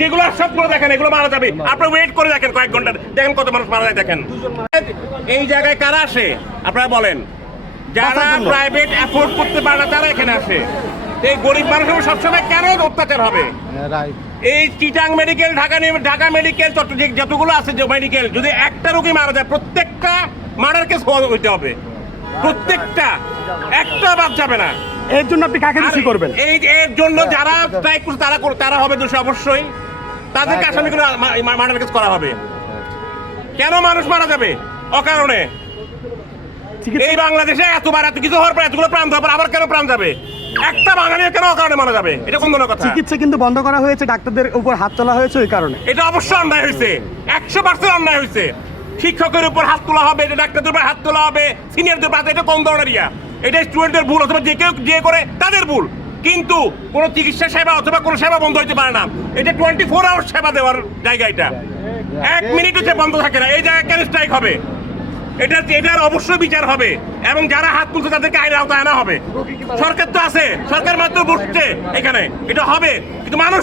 যেগুলো সবগুলো দেখেন, এগুলো মারা যাবে। আপনি ওয়েট করে দেখেন কয়েক ঘন্টা, দেখেন কত মানুষ মারা যায়। দেখেন এই জায়গায় কারা আসে আপনারা বলেন? যারা প্রাইভেট অ্যাফোর্ড করতে পারে না তারা এখানে আসে। এই গরিব মানুষের সবসময় কেন অত্যাচার হবে? এই চিটাং মেডিকেল, ঢাকা মেডিকেল, চট্টগ্রাম যতগুলো আছে যে মেডিকেল, যদি একটা রোগী মারা যায় প্রত্যেকটা মার্ডার কেস হইতে হবে, প্রত্যেকটা, একটা বাদ যাবে না। এর জন্য আপনি কাকে দোষী করবেন? এর জন্য যারা স্ট্রাইক করছে তারা হবে দোষী অবশ্যই। তাদেরকে আসামি করে মার্ডার কেস করা হবে। কেন মানুষ মারা যাবে অকারণে? এই বাংলাদেশে এত কিছু হওয়ার পর এতগুলো প্রাণ যাবে, আবার কেন প্রাণ যাবে? একটা বাঙালির কেন অকারণে মারা যাবে? এটা কোন ধরনের কথা? চিকিৎসা কিন্তু বন্ধ করা হয়েছে, ডাক্তারদের উপর হাত তোলা হয়েছে ওই কারণে। এটা অবশ্যই অন্যায় হয়েছে, 100% অন্যায় হয়েছে। শিক্ষকের উপর হাত তোলা হবে, এটা ডাক্তারদের উপর হাত তোলা হবে, সিনিয়রদের উপর। এটা কোন ধরনের ইয়া? এটা স্টুডেন্টের ভুল অথবা যে কেউ যে করে তাদের ভুল, কিন্তু কোনো চিকিৎসা সেবা অথবা কোনো সেবা বন্ধ হইতে পারে না। এটা 24 আওয়ার সেবা দেওয়ার জায়গা। এটা 1 মিনিট হচ্ছে বন্ধ থাকে না। এই জায়গায় কেন স্ট্রাইক হবে? এটার অবশ্যই বিচার হবে, এবং যারা হাত তুলছে তাদেরকে আইনের আওতায় আনা হবে। সরকার তো আছে, সরকার মাত্র বসছে এখানে, এটা হবে, কিন্তু মানুষ